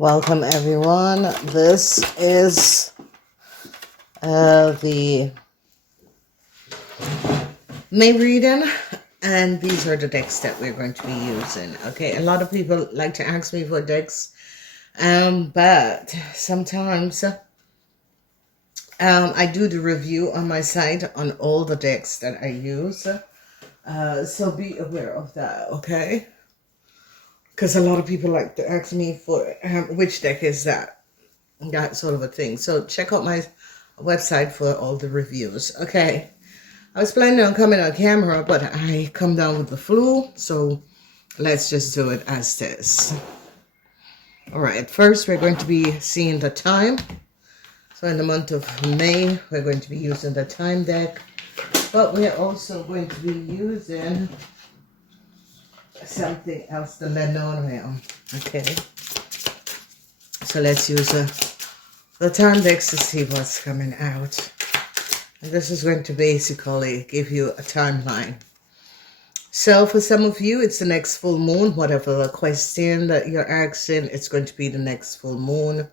Welcome everyone. This is the May reading, and these are the decks that we're going to be using. Okay, a lot of people like to ask me for decks, but sometimes I do the review on my site on all the decks that I use, so be aware of that, okay? Because a lot of people like to ask me for which deck is that sort of a thing. So check out my website for all the reviews. Okay, I was planning on coming on camera, but I come down with the flu, so let's just do it as this. All right, first we're going to be seeing the time. So in the month of May, we're going to be using the time deck, but we're also going to be using something else, the Lenormand. Okay, so let's use the time decks to see what's coming out. And this is going to basically give you a timeline. So for some of you, it's the next full moon. Whatever the question that you're asking, it's going to be the next full moon.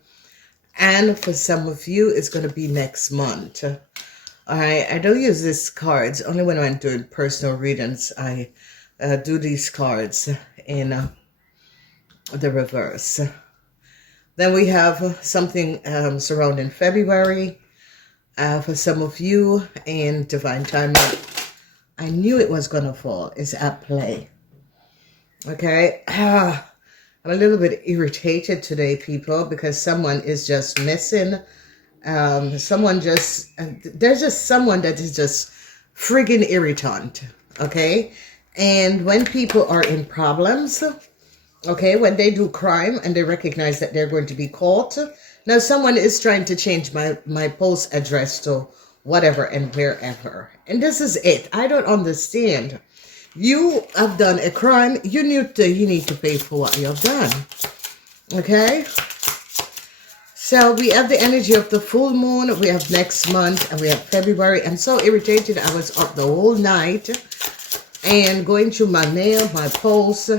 And for some of you, it's going to be next month. All right, I don't use these cards only when I'm doing personal readings. I do these cards in the reverse. Then we have something surrounding February for some of you, and divine timing. I knew it was gonna fall is at play. Okay, I'm a little bit irritated today, people, because someone is just missing. There's just someone that is just friggin' irritant. Okay. And when people are in problems, okay, when they do crime and they recognize that they're going to be caught, now someone is trying to change my post address to whatever and wherever. And this is it. I don't understand. You have done a crime. You need to pay for what you have done. Okay? So we have the energy of the full moon. We have next month and we have February. I'm so irritated. I was up the whole night and going through my mail, my post,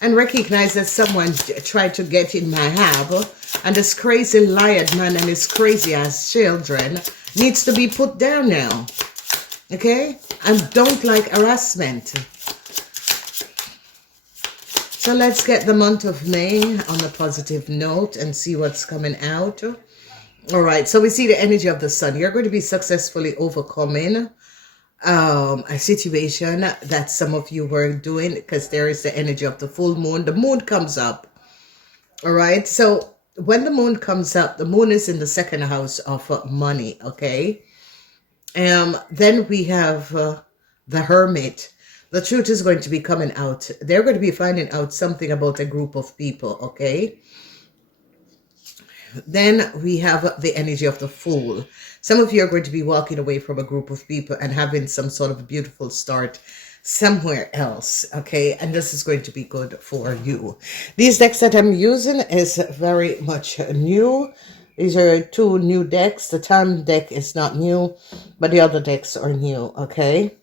and recognize that someone tried to get in my house, and this crazy liar man and his crazy ass children needs to be put down now. Okay? And don't like harassment. So let's get the month of May on a positive note and see what's coming out. All right, so we see the energy of the sun. You're going to be successfully overcoming a situation that some of you were doing, because there is the energy of the full moon. The moon comes up. All right, so when the moon comes up, the moon is in the second house of money. Okay, then we have the hermit. The truth is going to be coming out. They're going to be finding out something about a group of people. Okay, then we have the energy of the fool. Some of you are going to be walking away from a group of people and having some sort of a beautiful start somewhere else, okay? And this is going to be good for you. These decks that I'm using is very much new. These are two new decks. The time deck is not new, but the other decks are new, okay?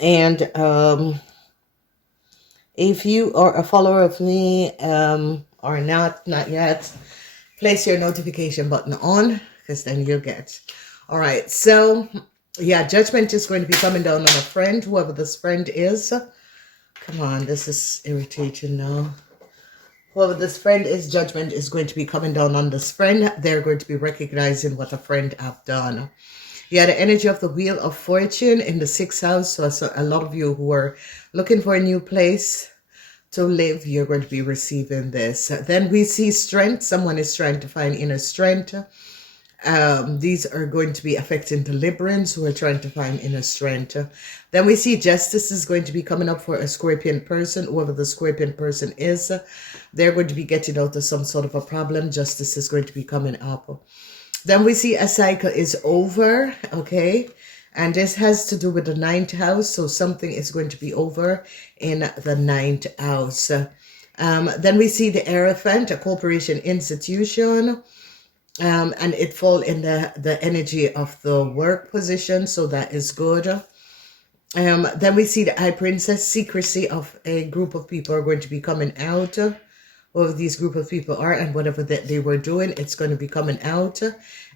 And if you are a follower of me or not yet, place your notification button on, because then you'll get. All right, so yeah, judgment is going to be coming down on a friend, whoever this friend is. Come on, this is irritating now. Whoever this friend is, judgment is going to be coming down on this friend. They're going to be recognizing what a friend have done. Yeah, the energy of the Wheel of Fortune in the 6th house. So a lot of you who are looking for a new place to live, you're going to be receiving this. Then we see strength. Someone is trying to find inner strength. These are going to be affecting the Librans who are trying to find inner strength. Then we see justice is going to be coming up for a Scorpion person. Whoever the Scorpion person is, they're going to be getting out of some sort of a problem. Justice is going to be coming up. Then we see a cycle is over, okay? And this has to do with the 9th house. So something is going to be over in the 9th house. Then we see the Hierophant, a corporation institution. And it fall in the energy of the work position. So that is good. Then we see the High Princess. Secrecy of a group of people are going to be coming out. whoever these group of people are and whatever that they were doing, it's going to be coming out.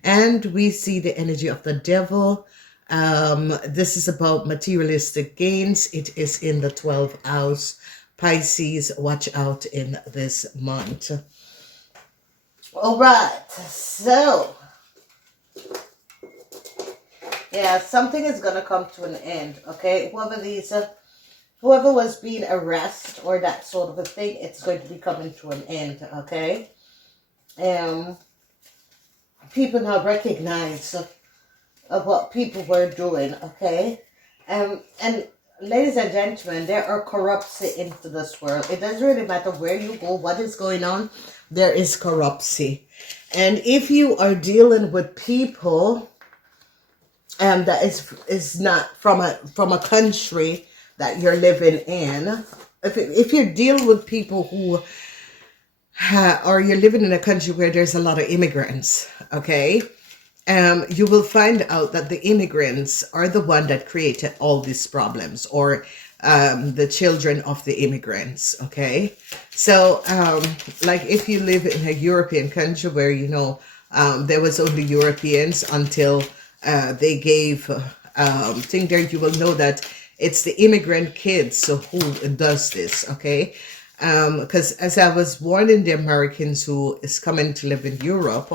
And we see the energy of the devil. This is about materialistic gains. It is in the 12th house. Pisces, watch out in this month. All right, so yeah, something is going to come to an end, okay? Whoever was being arrested or that sort of a thing, it's going to be coming to an end, okay? People now recognize of what people were doing, okay? And ladies and gentlemen, there are corruption into this world. It doesn't really matter where you go, what is going on, there is corruption. And if you are dealing with people that is not from a country that you're living in, if you're dealing with people who or you're living in a country where there's a lot of immigrants, okay, you will find out that the immigrants are the one that created all these problems, or the children of the immigrants, okay? So, like if you live in a European country where, you know, there was only Europeans until they gave thing there, you will know that it's the immigrant kids who does this, okay? Because as I was warning the Americans who is coming to live in Europe,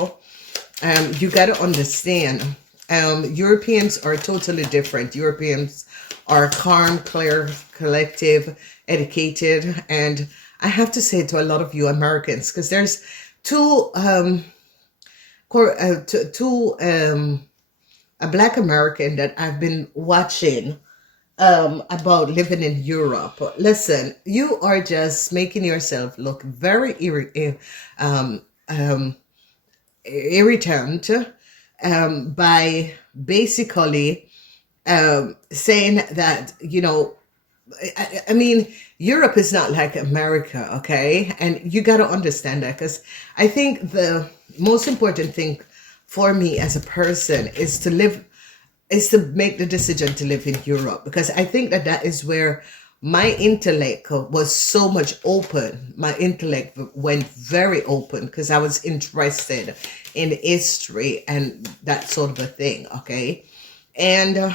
you got to understand, Europeans are totally different. Europeans are calm, clear, collective, educated. And I have to say to a lot of you Americans, because there's a Black American that I've been watching about living in Europe. Listen, you are just making yourself look very irritant by basically saying that, you know, I mean, Europe is not like America, okay? And you got to understand that, because I think the most important thing for me as a person is to make the decision to live in Europe, because I think that is where my intellect was so much open. My intellect went very open because I was interested in history and that sort of a thing, okay? And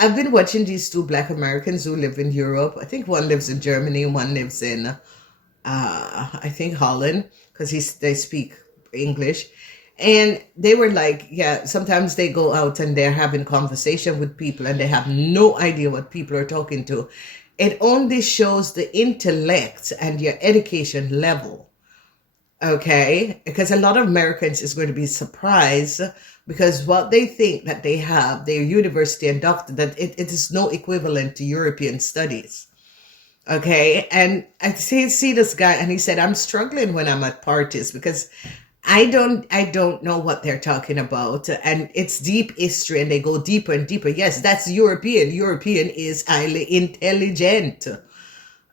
I've been watching these two Black Americans who live in Europe. I think one lives in Germany, one lives in, I think Holland, because they speak English. And they were like, yeah, sometimes they go out and they're having conversation with people and they have no idea what people are talking to. It only shows the intellect and your education level, okay? Because a lot of Americans is going to be surprised because what they think that they have, their university and doctor, that it is no equivalent to European studies. Okay, and I see this guy and he said, I'm struggling when I'm at parties because I don't know what they're talking about, and it's deep history and they go deeper and deeper. Yes, that's European. European is highly intelligent.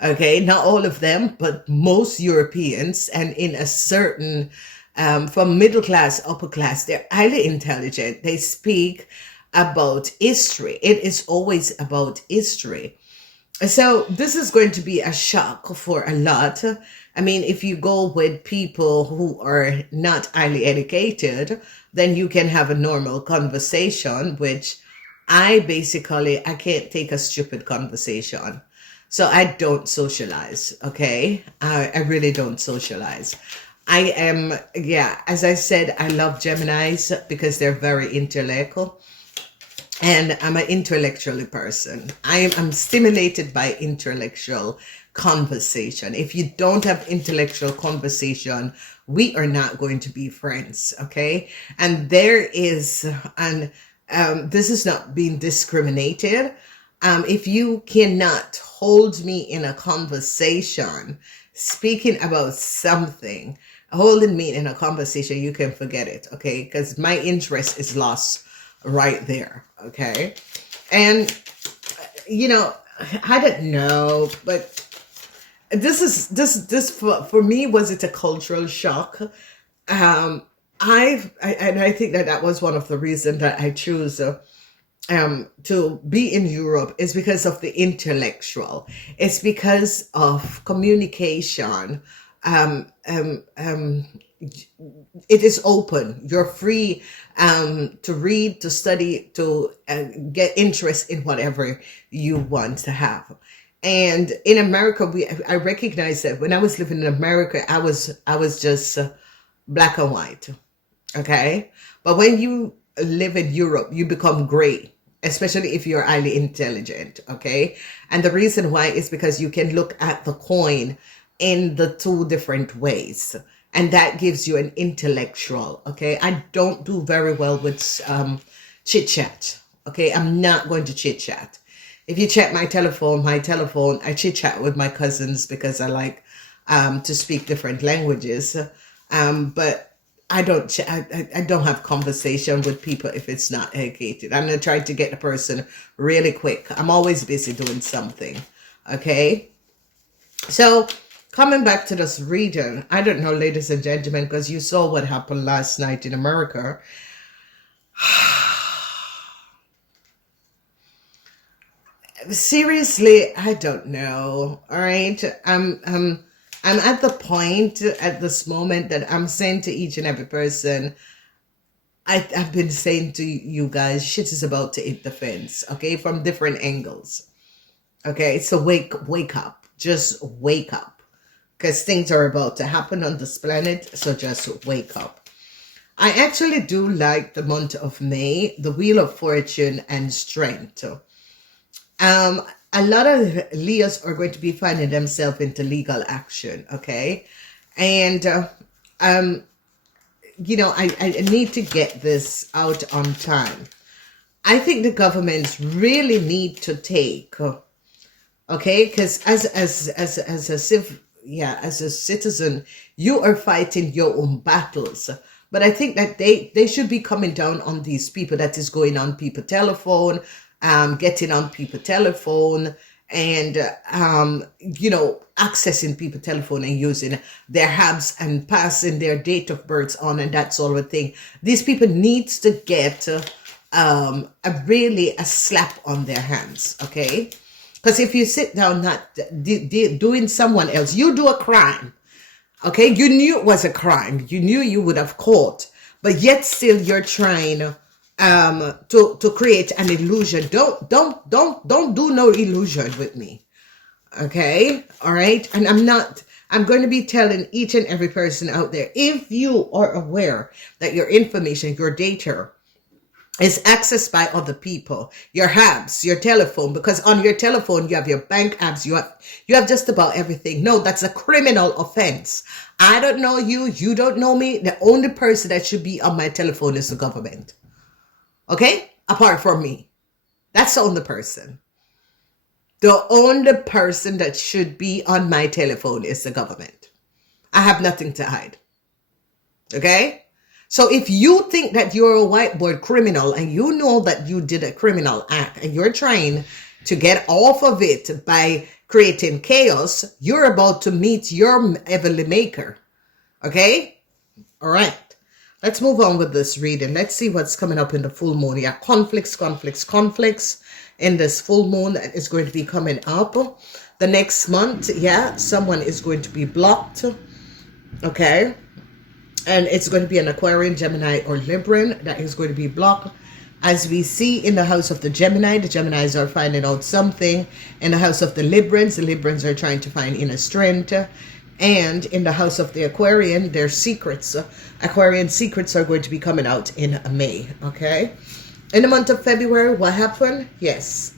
Okay, not all of them, but most Europeans, and in a certain, from middle class, upper class, they're highly intelligent. They speak about history. It is always about history. So this is going to be a shock for a lot. I mean, if you go with people who are not highly educated, then you can have a normal conversation, which I can't take a stupid conversation. So I don't socialize, okay? I really don't socialize. I am, yeah, as I said, I love Geminis because they're very intellectual. And I'm an intellectual person. I'm stimulated by intellectual conversation. If you don't have intellectual conversation, we are not going to be friends, okay? And there is, and this is not being discriminated. If you cannot hold me in a conversation, speaking about something, holding me in a conversation, you can forget it, okay? Because my interest is lost right there, okay? And, you know, I don't know, but this for me, was it a cultural shock? And I think that was one of the reasons that I choose to be in Europe is because of the intellectual. It's because of communication. Um, um, um, it is open. You're free to read, to study, to get interest in whatever you want to have. And in America, I recognize that when I was living in America, I was just black and white. Okay, but when you live in Europe, you become gray, especially if you're highly intelligent. Okay, and the reason why is because you can look at the coin in the two different ways, and that gives you an intellectual. Okay, I don't do very well with chit chat. Okay, I'm not going to chit chat. If you check my telephone, I chit chat with my cousins because I like to speak different languages. But I don't have conversation with people if it's not educated. I'm gonna try to get the person really quick. I'm always busy doing something. Okay. So coming back to this reading, I don't know, ladies and gentlemen, because you saw what happened last night in America. Seriously, I don't know. All right. I'm at the point at this moment that I'm saying to each and every person, I've been saying to you guys, shit is about to hit the fence, okay, from different angles. Okay, so wake up. Just wake up. Because things are about to happen on this planet, so just wake up. I actually do like the month of May, the Wheel of Fortune and Strength. A lot of Leos are going to be finding themselves into legal action, okay? And, you know, I need to get this out on time. I think the governments really need to take, okay? Because as a citizen, you are fighting your own battles. But I think that they should be coming down on these people that is going on people's telephone, getting on people's telephone and, you know, accessing people's telephone and using their habs and passing their date of births on and that sort of thing. These people needs to get a slap on their hands, okay? Because if you sit down not doing someone else, you do a crime, okay? You knew it was a crime. You knew you would have caught, but yet still you're trying to create an illusion. Don't do no illusion with me. Okay? All right? And I'm going to be telling each and every person out there, if you are aware that your information, your data is accessed by other people, your apps, your telephone, because on your telephone you have your bank apps, you have just about everything. No, that's a criminal offense. I don't know you, you don't know me. The only person that should be on my telephone is the government. Okay? Apart from me. That's the only person. The only person that should be on my telephone is the government. I have nothing to hide. Okay? So if you think that you're a whiteboard criminal and you know that you did a criminal act and you're trying to get off of it by creating chaos, you're about to meet your heavenly maker. Okay? All right. Let's move on with this reading. Let's see what's coming up in the full moon. Yeah, conflicts in this full moon that is going to be coming up. The next month, yeah, someone is going to be blocked. Okay. And it's going to be an Aquarian, Gemini, or Libran that is going to be blocked. As we see in the house of the Geminis are finding out something. In the house of the Librans are trying to find inner strength. And in the house of the Aquarian, their secrets, Aquarian secrets are going to be coming out in May, okay? In the month of February, what happened? Yes.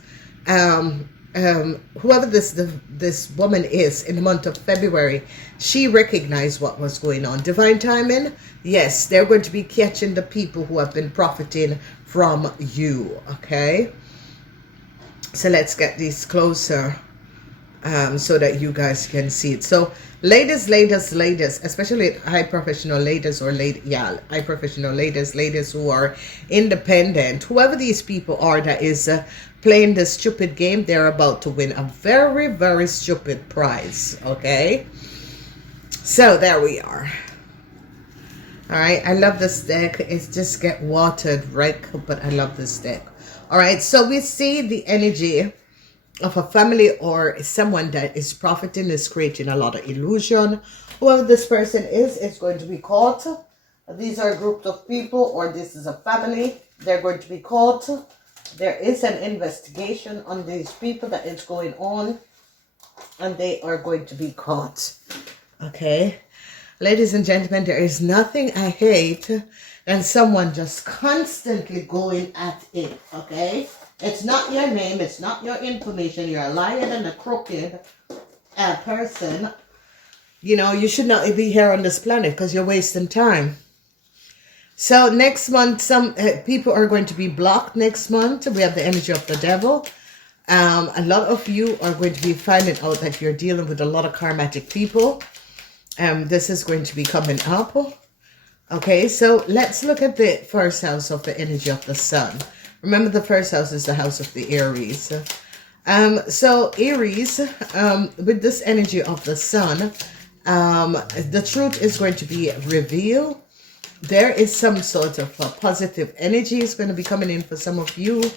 Whoever this woman is in the month of February, she recognized what was going on. Divine timing, yes, they're going to be catching the people who have been profiting from you, okay? So let's get these closer so that you guys can see it. So ladies, especially high professional ladies or high professional ladies who are independent, whoever these people are that is playing this stupid game, they're about to win a very, very stupid prize, okay? So there we are. All right, I love this deck. It's just get watered, right? But I love this deck. All right, so we see the energy of a family or someone that is profiting, is creating a lot of illusion. Whoever this person is going to be caught. These are groups of people, or this is a family. They're going to be caught. There is an investigation on these people that is going on, and they are going to be caught. Okay, ladies and gentlemen, there is nothing I hate than someone just constantly going at it. Okay, it's not your name, it's not your information. You're a liar and a crooked person. You know, you should not be here on this planet because you're wasting time. So next month, some people are going to be blocked next month. We have the energy of the devil. A lot of you are going to be finding out that you're dealing with a lot of karmatic people. This is going to be coming up. Okay, so let's look at the first house of the energy of the sun. Remember, the first house is the house of the Aries. So Aries, with this energy of the sun, the truth is going to be revealed. There is some sort of positive energy is going to be coming in for some of you.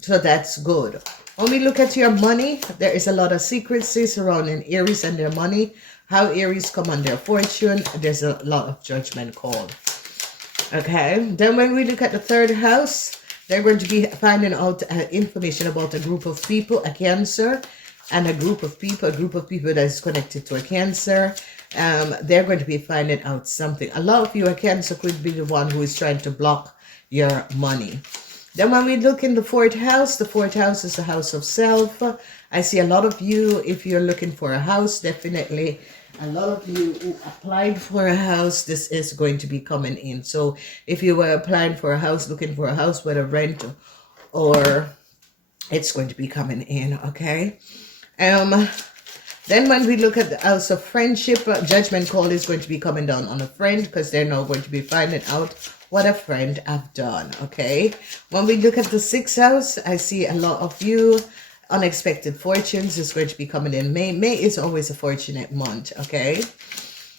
So that's good. When we look at your money, there is a lot of secrecy surrounding Aries and their money. How Aries come on their fortune, there's a lot of judgment called. Okay, then when we look at the third house, they're going to be finding out information about a group of people, a Cancer, and a group of people that is connected to a Cancer. They're going to be finding out something. A lot of you, a Cancer, could be the one who is trying to block your money. Then when we look in the fourth house is the house of self. I see a lot of you, if you're looking for a house, definitely a lot of you who applied for a house, this is going to be coming in. So if you were applying for a house, looking for a house, whether rent or it's going to be coming in, okay? Then when we look at the house of friendship, judgment call is going to be coming down on a friend because they're now going to be finding out what a friend have done, okay? When we look at the sixth house, I see a lot of you, unexpected fortunes is going to be coming in. May is always a fortunate month, okay?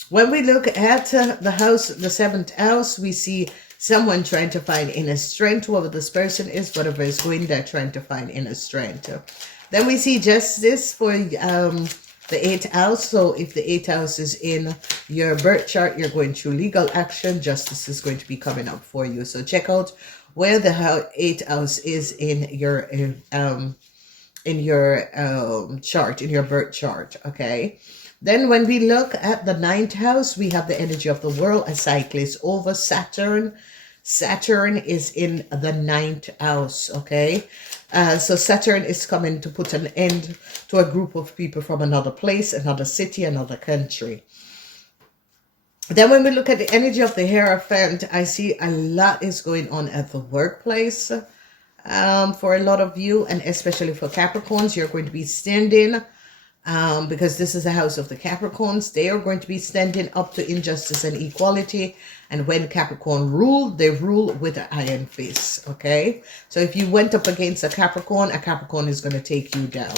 When we look at the house, the seventh house, we see someone trying to find inner strength. Whoever this person is, whatever is going, they're trying to find inner strength. Then we see justice for the eighth house. So if the eighth house is in your birth chart, you're going through legal action. Justice is going to be coming up for you. So check out where the eighth house is in your chart, in your birth chart, okay? Then when we look at the ninth house, we have the energy of the world. A cycle is over. Saturn is in the ninth house, okay? So Saturn is coming to put an end to a group of people from another place, another city, another country. Then when we look at the energy of the Hierophant, I see a lot is going on at the workplace. For a lot of you, and especially for Capricorns, you're going to be standing, because this is the house of the Capricorns. They are going to be standing up to injustice and equality. And when Capricorn rule, they rule with an iron fist, okay? So if you went up against a Capricorn is going to take you down,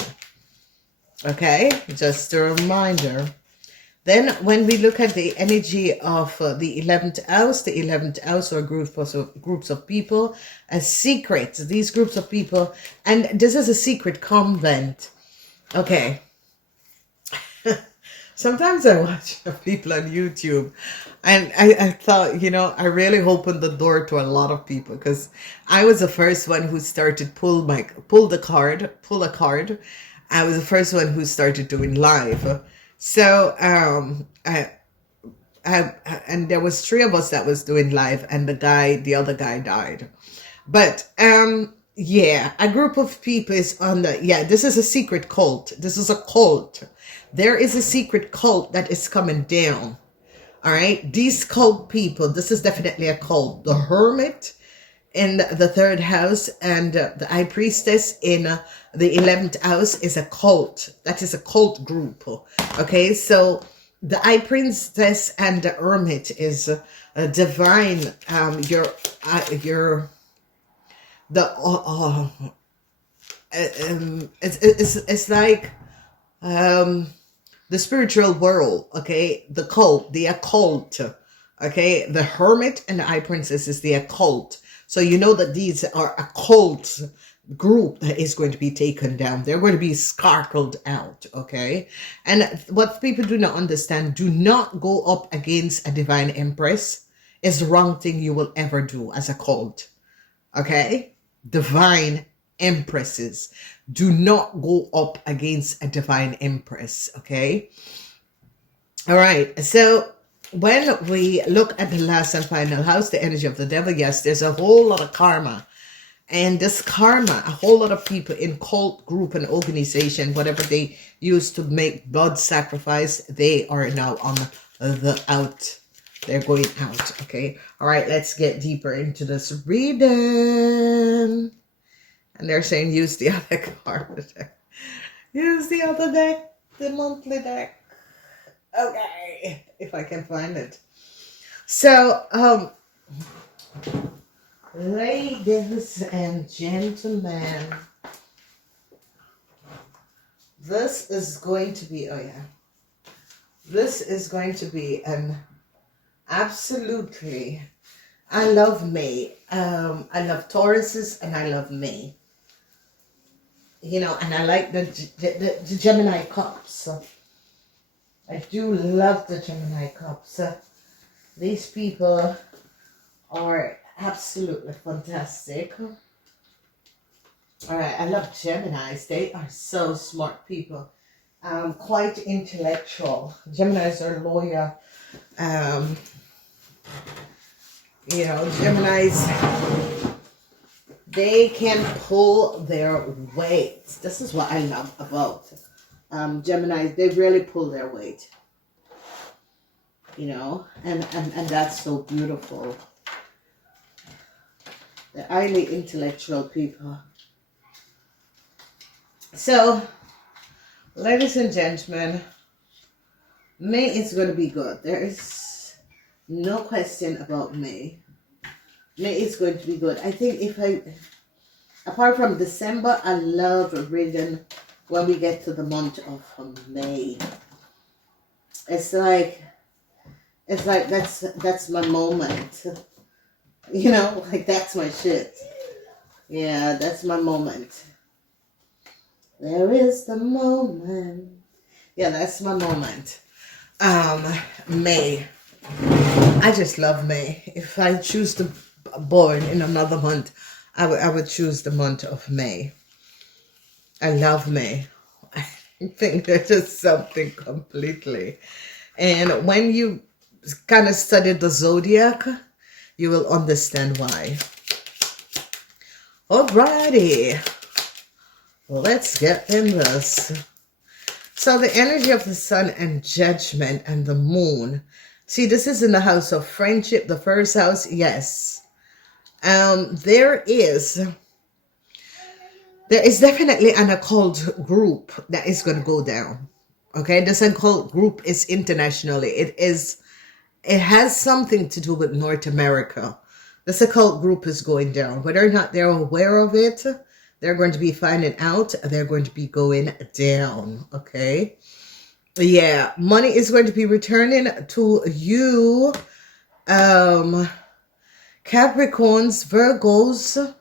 okay? Just a reminder. Then when we look at the energy of the 11th house or groups of people, as secrets, these groups of people, and this is a secret convent, okay? Sometimes I watch people on YouTube and I thought, you know, I really opened the door to a lot of people because I was the first one who started pull a card. I was the first one who started doing live. So, and there was 3 of us that was doing live and the other guy died. But, yeah, a group of people is on this is a secret cult. This is a cult. There is a secret cult that is coming down. All right. These cult people, this is definitely a cult. The Hermit in the 3rd house and the High Priestess in the 11th house is a cult. That is a cult group. Okay. So the High Priestess and the Hermit is a divine, it's like the spiritual world, okay? The cult, the occult, okay? The Hermit and the High Priestess is the occult. So you know that these are occults group that is going to be taken down. They're going to be scarcled out, okay? And what people do not understand, do not go up against a divine empress is the wrong thing you will ever do as a cult, okay? Divine empresses. Do not go up against a divine empress, okay? All right, so when we look at the last and final house, the energy of the devil, yes, there's a whole lot of karma. And this karma, a whole lot of people in cult, group, and organization, whatever they used to make blood sacrifice, they are now on the out. They're going out, okay? All right, let's get deeper into this reading. And they're saying use the other card. Use the other deck, the monthly deck. Okay, if I can find it. So, ladies and gentlemen, this is going to be, this is going to be an absolutely, I love May. I love Tauruses and I love May. You know, and I like the Gemini cups. I do love the Gemini cups. These people are absolutely fantastic. All right, I love Geminis. They are so smart people. Quite intellectual. Geminis are loyal. You know, Geminis, they can pull their weight. This is what I love about Geminis. They really pull their weight. You know, and that's so beautiful. They're highly intellectual people. So, ladies and gentlemen, May is going to be good. There is no question about May. May is going to be good. I think apart from December, I love reading when we get to the month of May. It's like that's my moment. You know, like that's my shit. Yeah, that's my moment. There is the moment. Yeah, that's my moment. May. I just love May. If I choose to born in another month, I would choose the month of May. I love May. I think there's just something completely. And when you kind of study the Zodiac, you will understand why. Alrighty. Let's get in this. So the energy of the sun and judgment and the moon. See, this is in the house of friendship, the first house. Yes. There is definitely an occult group that is going to go down. Okay. This occult group is internationally. It has something to do with North America. This occult group is going down. Whether or not they're aware of it, they're going to be finding out. They're going to be going down. Okay. Yeah. Money is going to be returning to you. Capricorns, Virgos.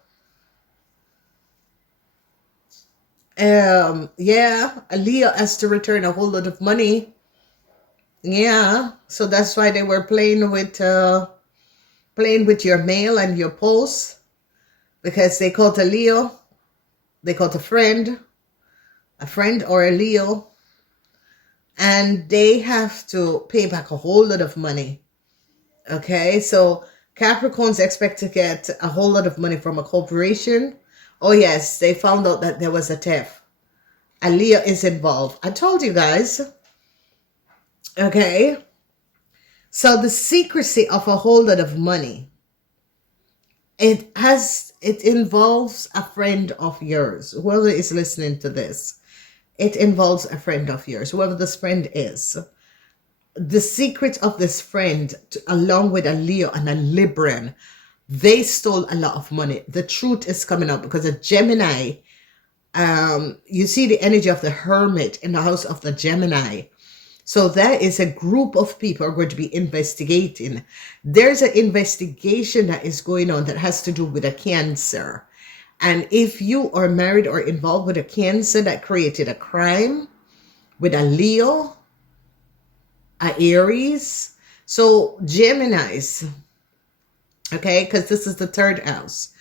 Yeah. Leo has to return a whole lot of money. Yeah. So that's why they were playing with your mail and your post. Because they called a Leo. They called a friend or a Leo, and they have to pay back a whole lot of money. Okay, so Capricorns expect to get a whole lot of money from a corporation. Oh yes, they found out that there was a theft. A Leo is involved. I told you guys. Okay, so the secrecy of a whole lot of money. It involves a friend of yours. Whoever is listening to this, it involves a friend of yours, whoever this friend is. The secret of this friend, along with a Leo and a Libran, they stole a lot of money. The truth is coming out because a Gemini, you see the energy of the hermit in the house of the Gemini. So that is a group of people who are going to be investigating. There's an investigation that is going on that has to do with a Cancer. And if you are married or involved with a Cancer that created a crime, with a Leo, a Aries, so Geminis, okay, because this is the third house.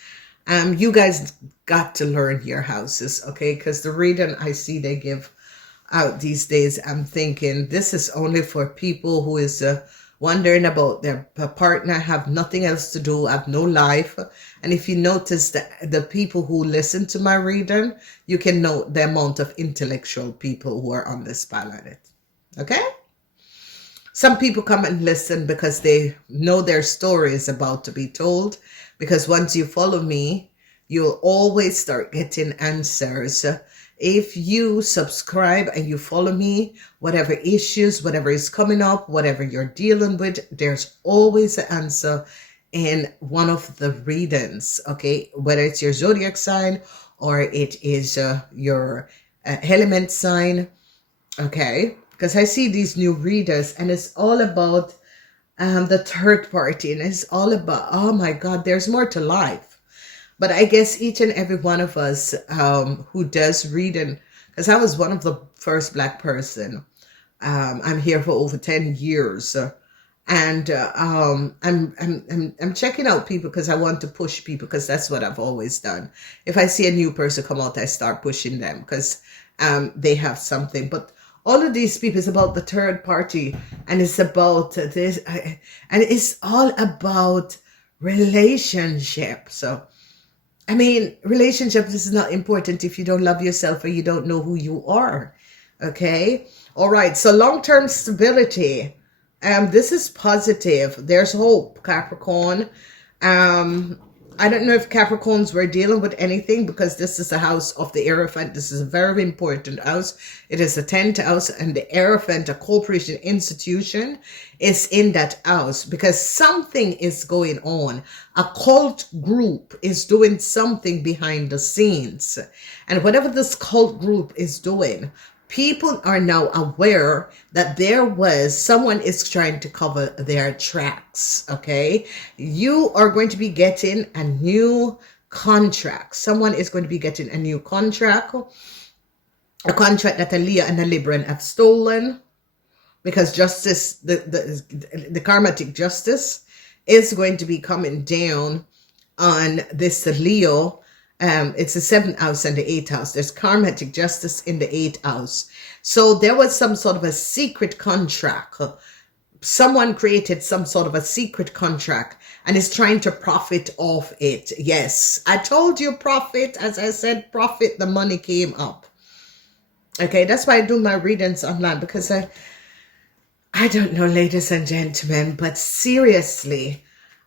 You guys got to learn your houses, okay, because the reading I see they give out these days, I'm thinking this is only for people who is wondering about their partner, have nothing else to do, have no life. And if you notice that the people who listen to my reading, you can note the amount of intellectual people who are on this planet. Okay? Some people come and listen because they know their story is about to be told. Because once you follow me, you'll always start getting answers. If you subscribe and you follow me, whatever issues, whatever is coming up, whatever you're dealing with, there's always an answer in one of the readings, okay? Whether it's your zodiac sign or it is your element sign, okay? Because I see these new readers and it's all about the third party, and it's all about, oh my God, there's more to life. But I guess each and every one of us who does reading, because I was one of the first Black person. I'm here for over 10 years. And I'm checking out people because I want to push people, because that's what I've always done. If I see a new person come out, I start pushing them because they have something. But all of these people is about the third party, and it's about this, and it's all about relationship. So I mean, relationships is not important if you don't love yourself or you don't know who you are. Okay. All right. So long-term stability. This is positive. There's hope, Capricorn. I don't know if Capricorns were dealing with anything, because this is a house of the Hierophant. This is a very important house. It is the 10th house, and the Hierophant, a corporation institution, is in that house because something is going on. A cult group is doing something behind the scenes. And whatever this cult group is doing, people are now aware that someone is trying to cover their tracks, okay? You are going to be getting a new contract. Someone is going to be getting a new contract, a contract that a Leo and a Libran have stolen, because justice, the karmatic justice is going to be coming down on this Leo. It's the 7th house and the 8th house. There's karmatic justice in the 8th house. So there was some sort of a secret contract. Someone created some sort of a secret contract and is trying to profit off it. Yes, I told you profit. As I said, profit, the money came up. Okay, that's why I do my readings online, because I don't know, ladies and gentlemen, but seriously,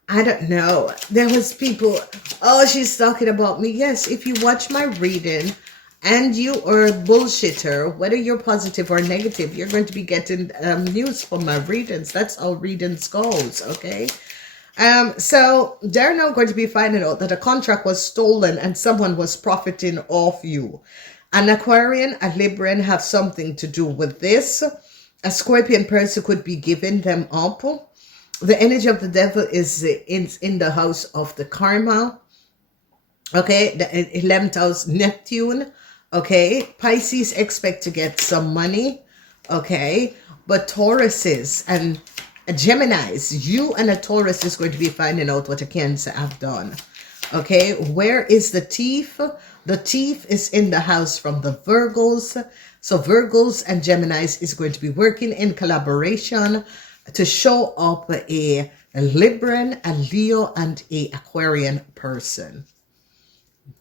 I don't know. There was people, oh, she's talking about me. Yes, if you watch my reading and you are a bullshitter, whether you're positive or negative, you're going to be getting news from my readings. That's how readings goes, okay? So they're now going to be finding out that a contract was stolen and someone was profiting off you. An Aquarian, a Libran have something to do with this. A Scorpion person could be giving them up. The energy of the devil is in the house of the karma. Okay, the 11th house, Neptune. Okay, Pisces expect to get some money. Okay, but Tauruses and Geminis, you and a Taurus is going to be finding out what a Cancer have done. Okay, where is the thief? The thief is in the house from the Virgos. So Virgos and Geminis is going to be working in collaboration to show up a Libran, a Leo, and a Aquarian person.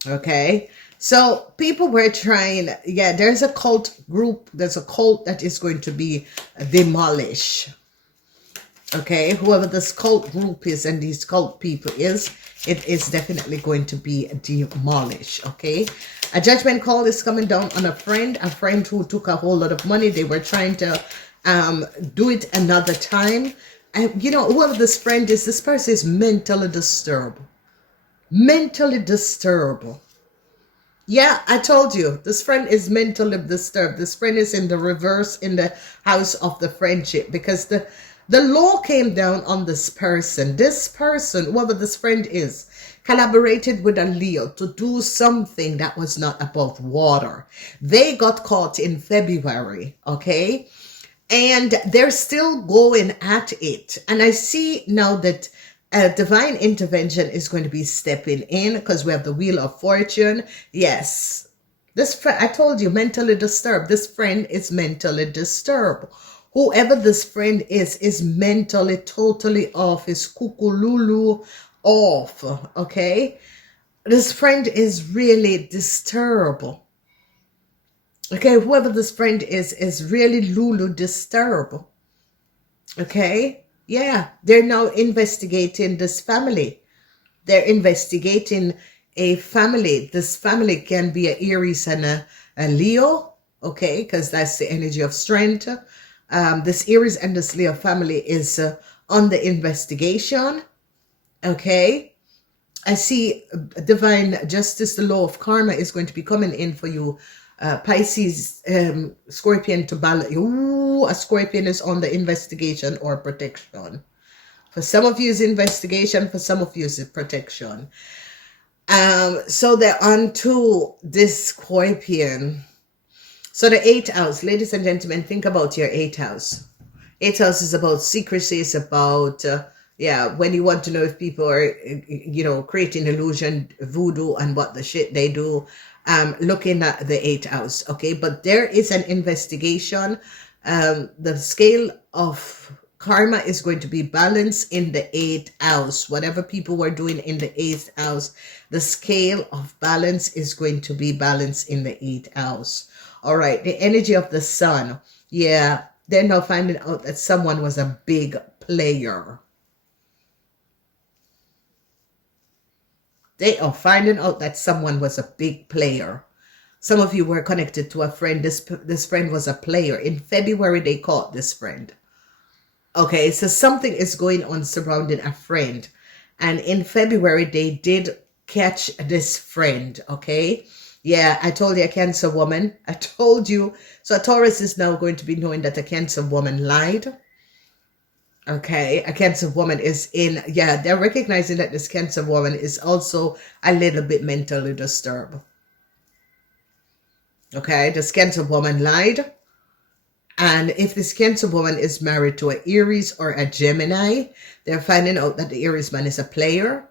Okay, so people were trying, yeah, there's a cult group, there's a cult that is going to be demolished. Okay, whoever this cult group is and these cult people is, it is definitely going to be demolished. Okay, a judgment call is coming down on a friend who took a whole lot of money. They were trying to do it another time, and you know, whoever this friend is, this person is mentally disturbed. Yeah, I told you, this friend is mentally disturbed. This friend is in the reverse in the house of the friendship, because the The law came down on this person. This person, whoever this friend is, collaborated with a Leo to do something that was not above water. They got caught in February, okay? And they're still going at it. And I see now that divine intervention is going to be stepping in because we have the Wheel of Fortune. Yes. This friend, I told you, mentally disturbed. This friend is mentally disturbed. Whoever this friend is mentally totally off, is kukululu off, okay? This friend is really disturbed. Okay, whoever this friend is really Lulu disturbed. Okay? Yeah, they're now investigating this family. They're investigating a family. This family can be an Aries and a Leo, okay? Because that's the energy of strength. This Aries and this Leo family is on the investigation, okay? I see divine justice, the law of karma is going to be coming in for you. Pisces, Scorpion to balance. Ooh, a Scorpion is on the investigation or protection. For some of you is investigation, for some of you is protection. So they're on to this Scorpion. So the 8th house, ladies and gentlemen, think about your 8th house. 8th house is about secrecy. It's about, yeah, when you want to know if people are, you know, creating illusion, voodoo, and what the shit they do. Looking at the 8th house, okay? But there is an investigation. The scale of karma is going to be balanced in the 8th house. Whatever people were doing in the 8th house, the scale of balance is going to be balanced in the 8th house. All right, the energy of the sun. Yeah, they're now finding out that someone was a big player. They are finding out that someone was a big player. Some of you were connected to a friend. This friend was a player. In February, they caught this friend. Okay, so something is going on surrounding a friend. And in February, they did catch this friend, okay? Yeah, I told you a Cancer woman. I told you. So a Taurus is now going to be knowing that a Cancer woman lied. Okay, a Cancer woman is in, yeah, they're recognizing that this Cancer woman is also a little bit mentally disturbed. Okay, this Cancer woman lied. And if this Cancer woman is married to an Aries or a Gemini, they're finding out that the Aries man is a player.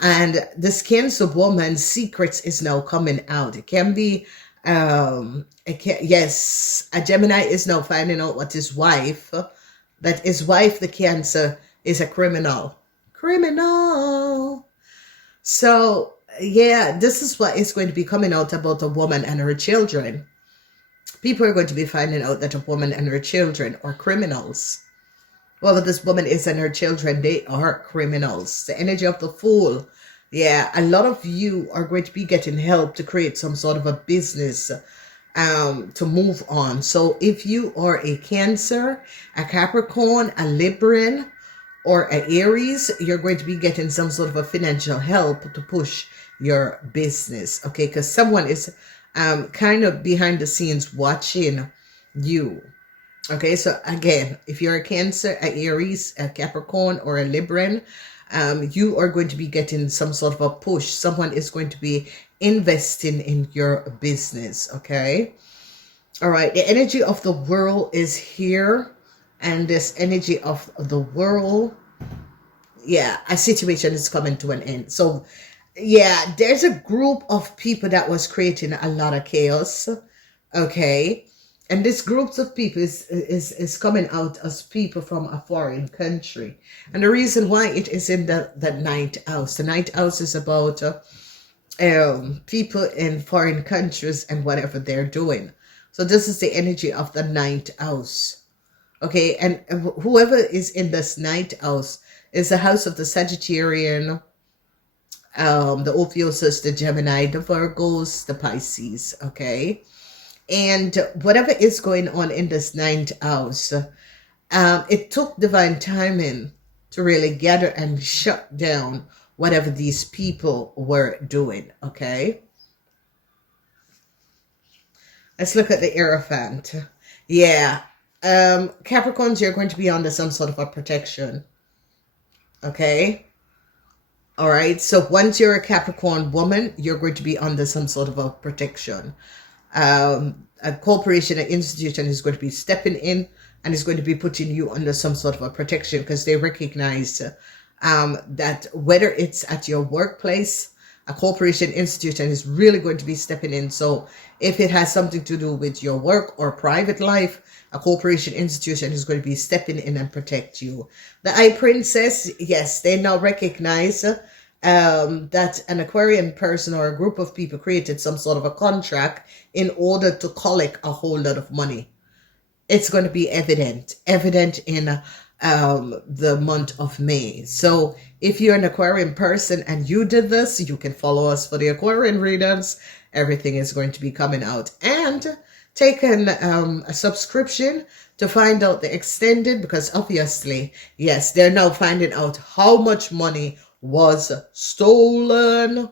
And this Cancer woman's secrets is now coming out. It can be, yes, a Gemini is now finding out what his wife, that his wife, the Cancer, is a criminal. Criminal. So, yeah, this is what is going to be coming out about a woman and her children. People are going to be finding out that a woman and her children are criminals. Whoever this woman is and her children, they are criminals. The energy of the Fool. Yeah, a lot of you are going to be getting help to create some sort of a business to move on. So if you are a Cancer, a Capricorn, a Libran, or an Aries, you're going to be getting some sort of a financial help to push your business. Okay, because someone is kind of behind the scenes watching you. Okay, so again, if you're a Cancer, a Aries, a Capricorn, or a Libran, you are going to be getting some sort of a push. Someone is going to be investing in your business, okay? All right, the energy of the world is here. And this energy of the world, yeah, a situation is coming to an end. So, yeah, there's a group of people that was creating a lot of chaos, okay? And this groups of people is coming out as people from a foreign country. And the reason why it is in the 9th house. The 9th house is about people in foreign countries and whatever they're doing. So this is the energy of the 9th house. Okay, and whoever is in this 9th house is the house of the Sagittarian, the Ophiuchus, the Gemini, the Virgos, the Pisces, okay? And whatever is going on in this 9th house, it took divine timing to really gather and shut down whatever these people were doing, okay? Let's look at the Hierophant. Yeah, Capricorns, you're going to be under some sort of a protection. Okay. All right. So once you're a Capricorn woman, you're going to be under some sort of a protection. A corporation, an institution is going to be stepping in and is going to be putting you under some sort of a protection because they recognize that whether it's at your workplace, a corporation, institution is really going to be stepping in. So if it has something to do with your work or private life, a corporation, institution is going to be stepping in and protect you. The Eye Princess, yes, they now recognize that an Aquarian person or a group of people created some sort of a contract in order to collect a whole lot of money. It's going to be evident in the month of May. So if you're an Aquarian person and you did this, you can follow us for the Aquarian readings. Everything is going to be coming out. And take a subscription to find out the extended, because obviously, yes, they're now finding out how much money was stolen.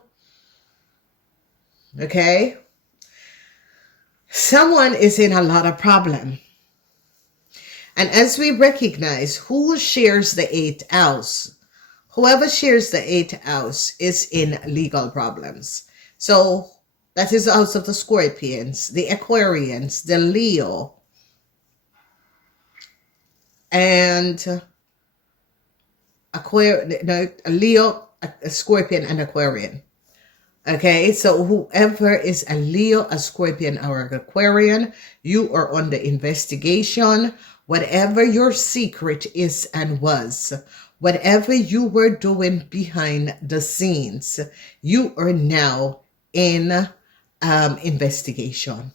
Okay? Someone is in a lot of problem. And as we recognize who shares the 8th house, whoever shares the 8th house is in legal problems. So that is the house of the Scorpions, the Aquarians, the Leo, and Leo, a Scorpion, and Aquarian. Okay, so whoever is a Leo, a Scorpion, or an Aquarian, you are under investigation. Whatever your secret is and was, whatever you were doing behind the scenes, you are now in investigation.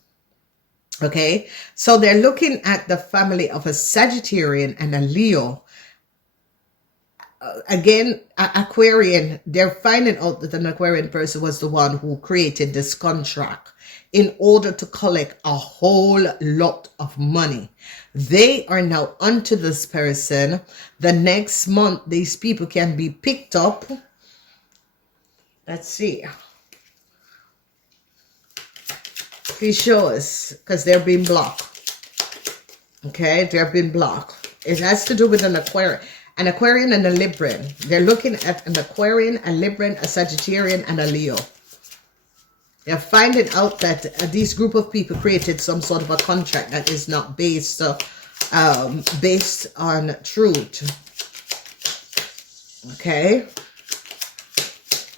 Okay, so they're looking at the family of a Sagittarian and a Leo. Again, Aquarian, they're finding out that an Aquarian person was the one who created this contract in order to collect a whole lot of money. They are now onto this person. The next month, these people can be picked up. Let's see. Please show us, because they're being blocked. Okay, they're being blocked. It has to do with an Aquarian. An Aquarian and a Libran. They're looking at an Aquarian, a Libran, a Sagittarian, and a Leo. They're finding out that this group of people created some sort of a contract that is not based on truth. Okay.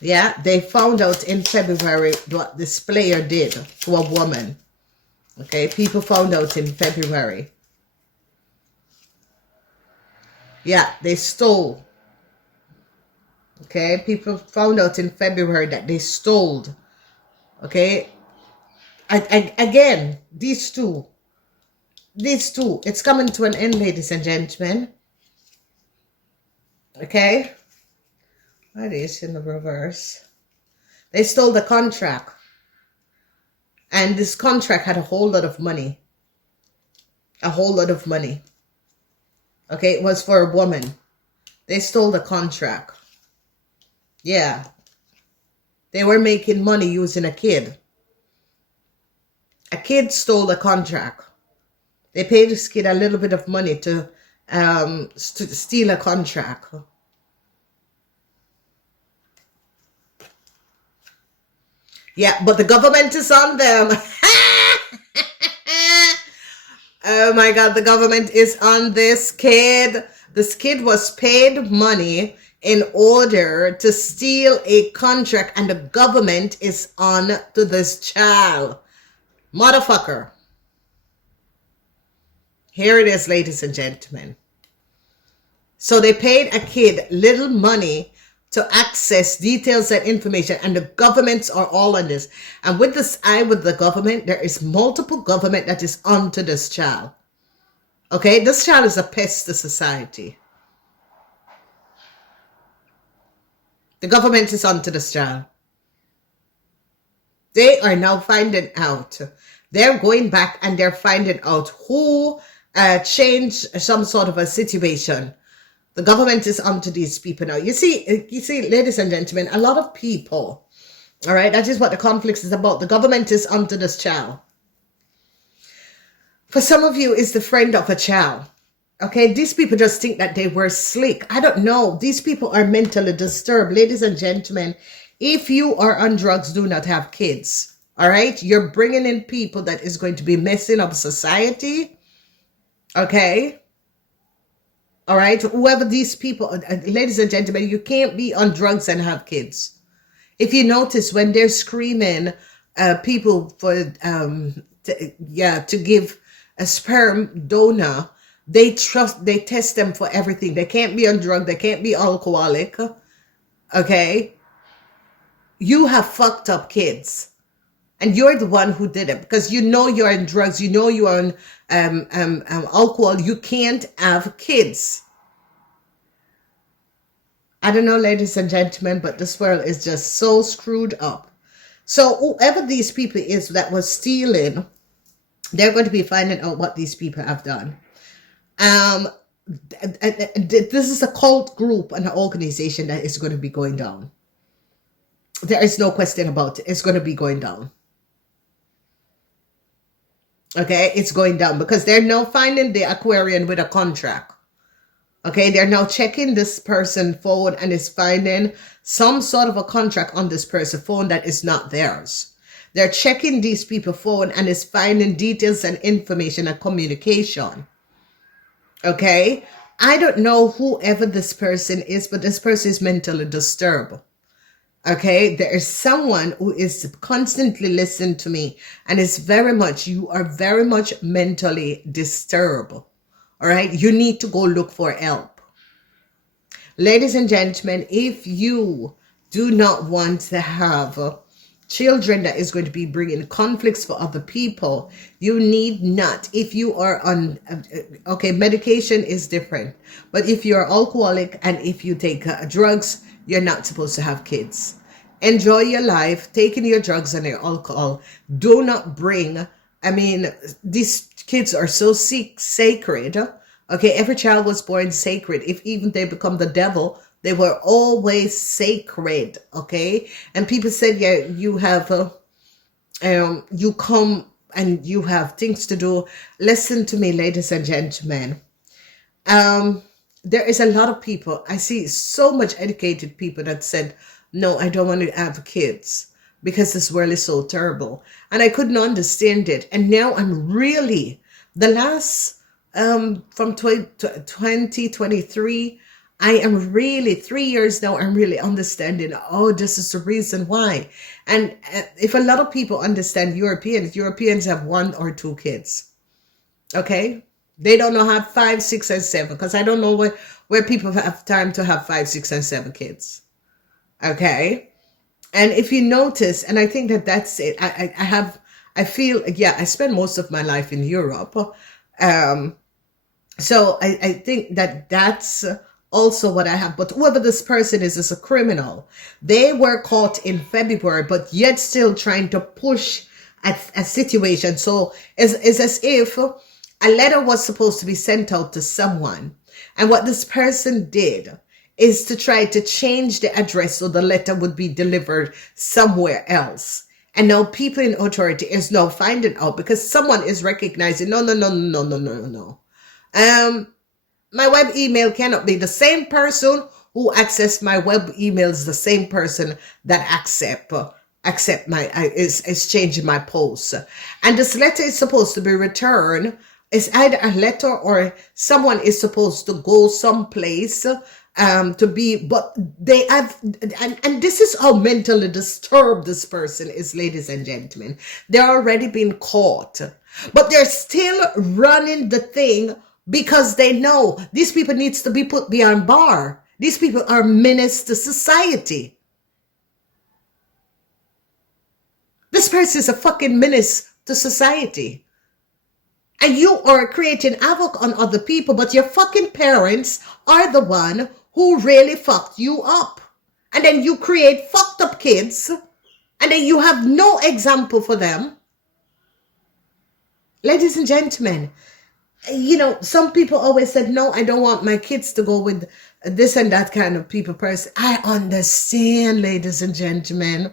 Yeah, they found out in February what this player did to a woman. Okay, people found out in February. Yeah, they stole. Okay, people found out in February that they stole. Okay, again, these two, it's coming to an end, ladies and gentlemen. Okay, what is in the reverse? They stole the contract, and this contract had a whole lot of money. A whole lot of money. Okay, it was for a woman. They stole the contract. Yeah. They were making money using a kid. A kid stole the contract. They paid this kid a little bit of money to steal a contract. Yeah, but the government is on them. Oh my God, the government is on this kid. This kid was paid money in order to steal a contract, and the government is on to this child. Motherfucker. Here it is, ladies and gentlemen. So they paid a kid little money to access details and information, and the governments are all on this. And with this eye with the government, there is multiple government that is onto this child. Okay, this child is a pest to society. The government is onto this child. They are now finding out. They're going back and they're finding out who changed some sort of a situation. The government is onto these people now. You see, ladies and gentlemen, a lot of people, all right, that is what the conflict is about. The government is onto this child. For some of you, it's the friend of a child. Okay, these people just think that they were slick. I don't know. These people are mentally disturbed. Ladies and gentlemen, if you are on drugs, do not have kids. All right? You're bringing in people that is going to be messing up society. Okay? All right? Whoever these people are, ladies and gentlemen, you can't be on drugs and have kids. If you notice, when they're screaming people for, to give a sperm donor, they test them for everything. They can't be on drug. They can't be alcoholic. Okay? You have fucked up kids. And you're the one who did it. Because you know you're on drugs. You know you're on alcohol. You can't have kids. I don't know, ladies and gentlemen, but this world is just so screwed up. So whoever these people is that was stealing, they're going to be finding out what these people have done. This is a cult group and an organization that is going to be going down. There is no question about it. It's going to be going down. Okay, it's going down because they're now finding the Aquarian with a contract. Okay, they're now checking this person's phone and is finding some sort of a contract on this person's phone that is not theirs. They're checking these people's phone and is finding details and information and communication. Okay, I don't know whoever this person is, but this person is mentally disturbed. Okay, there is someone who is constantly listening to me and is you are very much mentally disturbed. All right, you need to go look for help. Ladies and gentlemen, if you do not want to have children that is going to be bringing conflicts for other people, you need not. If you are on, okay, medication is different. But if you're alcoholic and if you take drugs, you're not supposed to have kids. Enjoy your life, taking your drugs and your alcohol. Do not bring, these kids are so sacred. Okay, every child was born sacred. If even they become the devil, they were always sacred. Okay, and people said, yeah, you have, you come and you have things to do. Listen to me, ladies and gentlemen. There is a lot of people. I see so much educated people that said, no, I don't want to have kids because this world is so terrible. And I couldn't understand it. And now I'm really, the last, from 2023, I am really, 3 years now, I'm really understanding, oh, this is the reason why. And if a lot of people understand Europeans have 1 or 2 kids. Okay? They don't know how 5, 6, and 7, because I don't know where people have time to have 5, 6, and 7 kids. Okay? And if you notice, and I think that that's it, I spend most of my life in Europe. So I think that that's also what I have. But whoever this person is a criminal. They were caught in February, but yet still trying to push at a situation. So it's as if a letter was supposed to be sent out to someone. And what this person did is to try to change the address so the letter would be delivered somewhere else. And now people in authority is now finding out because someone is recognizing, no. My web email cannot be the same person who accessed my web email is the same person that accept my is changing my post. And this letter is supposed to be returned. It's either a letter or someone is supposed to go someplace to be, but they have, and this is how mentally disturbed this person is, ladies and gentlemen. They're already been caught, but they're still running the thing because they know these people needs to be put behind bar. These people are menace to society. This person is a fucking menace to society. And you are creating havoc on other people, but your fucking parents are the one who really fucked you up. And then you create fucked up kids, and then you have no example for them. Ladies and gentlemen, some people always said, no, I don't want my kids to go with this and that kind of person. I understand, ladies and gentlemen.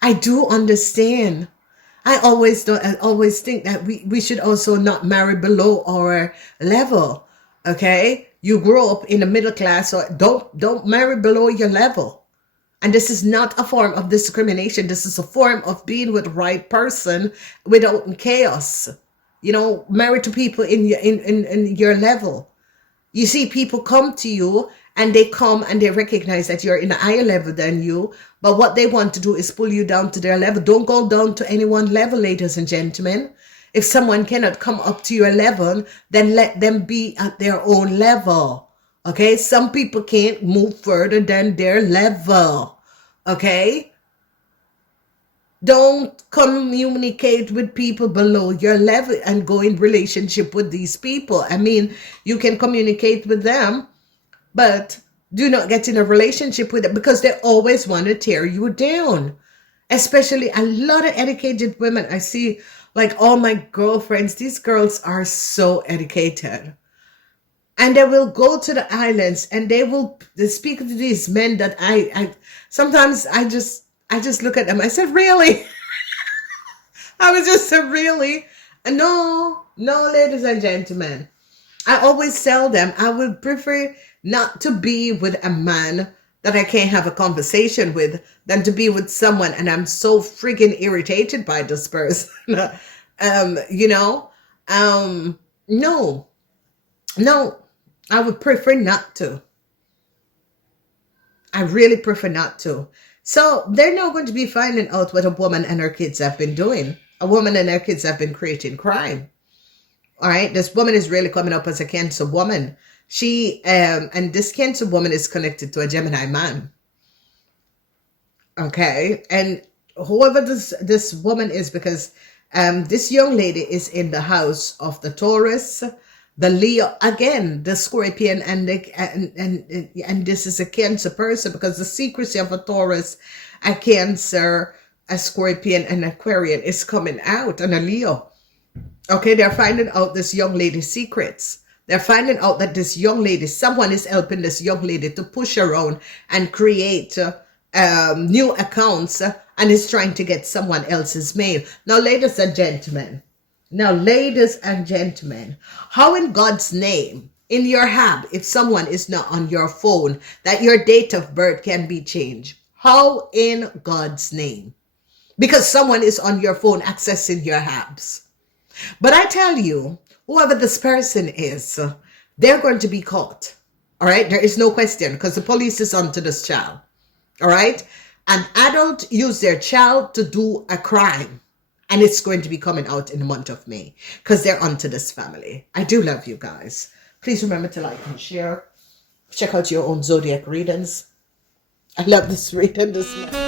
I do understand. I always think that we should also not marry below our level. Okay, you grow up in the middle class, so don't marry below your level. And this is not a form of discrimination. This is a form of being with the right person without chaos. You know, marry to people in your level. You see, people come to you and they recognize that you're in a higher level than you. But what they want to do is pull you down to their level. Don't go down to any one level, ladies and gentlemen. If someone cannot come up to your level, then let them be at their own level. Okay? Some people can't move further than their level. Okay? Don't communicate with people below your level and go in relationship with these people. I mean, you can communicate with them, but do not get in a relationship with them because they always want to tear you down. Especially a lot of educated women. I see, like, all my girlfriends, these girls are so educated. And they will go to the islands and they speak to these men that I sometimes I just look at them. I said, really? I was just said, really? No, ladies and gentlemen. I always tell them I would prefer not to be with a man that I can't have a conversation with than to be with someone and I'm so friggin' irritated by this person. No, I would prefer not to. I really prefer not to. So they're not going to be finding out what a woman and her kids have been doing. A woman and her kids have been creating crime. All right. This woman is really coming up as a Cancer woman. And this Cancer woman is connected to a Gemini man. Okay. And whoever this woman is, because this young lady is in the house of the Taurus, the Leo, again, the Scorpion, and this is a Cancer person, because the secrecy of a Taurus, a Cancer, a Scorpion, and Aquarian is coming out, and a Leo. Okay, they're finding out this young lady's secrets. They're finding out that this young lady, someone is helping this young lady to push around and create new accounts, and is trying to get someone else's mail. Now, ladies and gentlemen, how in God's name, in your hab, if someone is not on your phone, that your date of birth can be changed? How in God's name? Because someone is on your phone accessing your habs. But I tell you, whoever this person is, they're going to be caught. All right? There is no question, because the police is onto this child. All right? An adult used their child to do a crime. And it's going to be coming out in the month of May, because they're onto this family. I do love you guys. Please remember to like and share. Check out your own Zodiac readings. I love this reading this month.